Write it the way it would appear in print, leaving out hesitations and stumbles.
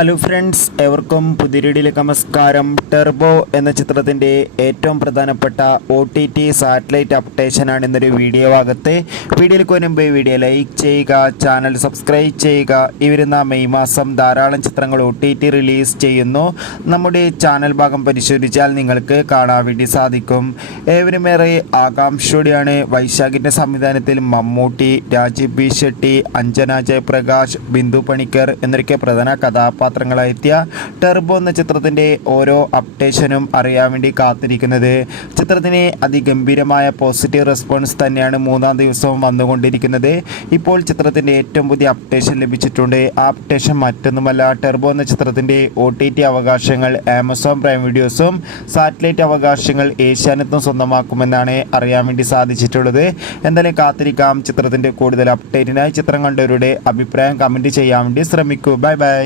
Hello friends, എവർക്കും പുതിയൊരിടിയിലേക്ക് നമസ്കാരം. Turbo എന്ന ചിത്രത്തിൻ്റെ ഏറ്റവും പ്രധാനപ്പെട്ട OTT സാറ്റലൈറ്റ് അപ്ഡേഷനാണ് ഇന്നൊരു വീഡിയോ ഭാഗത്ത്. വീഡിയോയിലേക്ക് വരുമ്പോൾ വീഡിയോ ലൈക്ക് ചെയ്യുക, ചാനൽ സബ്സ്ക്രൈബ് ചെയ്യുക. ഈ വരുന്ന മെയ് മാസം ധാരാളം ചിത്രങ്ങൾ OTT റിലീസ് ചെയ്യുന്നു. നമ്മുടെ ചാനൽ ഭാഗം പരിശോധിച്ചാൽ നിങ്ങൾക്ക് കാണാൻ വേണ്ടി സാധിക്കും. ഏവരുമേറെ ആകാംക്ഷയോടെയാണ് വൈശാഖിൻ്റെ സംവിധാനത്തിൽ മമ്മൂട്ടി, രാജീവ് ബി ഷെട്ടി, അഞ്ജന ജയപ്രകാശ്, ബിന്ദു പണിക്കർ എന്നൊക്കെ പ്രധാന കഥാപാത്രങ്ങളായെത്തിയ ടെർബോ എന്ന ചിത്രത്തിൻ്റെ ഓരോ അപ്ഡേഷനും അറിയാൻ വേണ്ടി കാത്തിരിക്കുന്നത്. ചിത്രത്തിന് അതിഗംഭീരമായ പോസിറ്റീവ് റെസ്പോൺസ് തന്നെയാണ് മൂന്നാം ദിവസവും വന്നുകൊണ്ടിരിക്കുന്നത്. ഇപ്പോൾ ചിത്രത്തിൻ്റെ ഏറ്റവും പുതിയ അപ്ഡേഷൻ ലഭിച്ചിട്ടുണ്ട്. ആ അപ്ഡേഷൻ മറ്റൊന്നുമല്ല, ടെർബോ എന്ന ചിത്രത്തിൻ്റെ OTT അവകാശങ്ങൾ ആമസോൺ പ്രൈം വീഡിയോസും സാറ്റലൈറ്റ് അവകാശങ്ങൾ ഏഷ്യാനെറ്റും സ്വന്തമാക്കുമെന്നാണ് അറിയാൻ വേണ്ടി സാധിച്ചിട്ടുള്ളത്. എന്തായാലും കാത്തിരിക്കാം ചിത്രത്തിൻ്റെ കൂടുതൽ അപ്ഡേറ്റിനായി. ചിത്രം കണ്ടവരുടെ അഭിപ്രായം കമൻറ്റ് ചെയ്യാൻ വേണ്ടി ശ്രമിക്കൂ. Bye bye.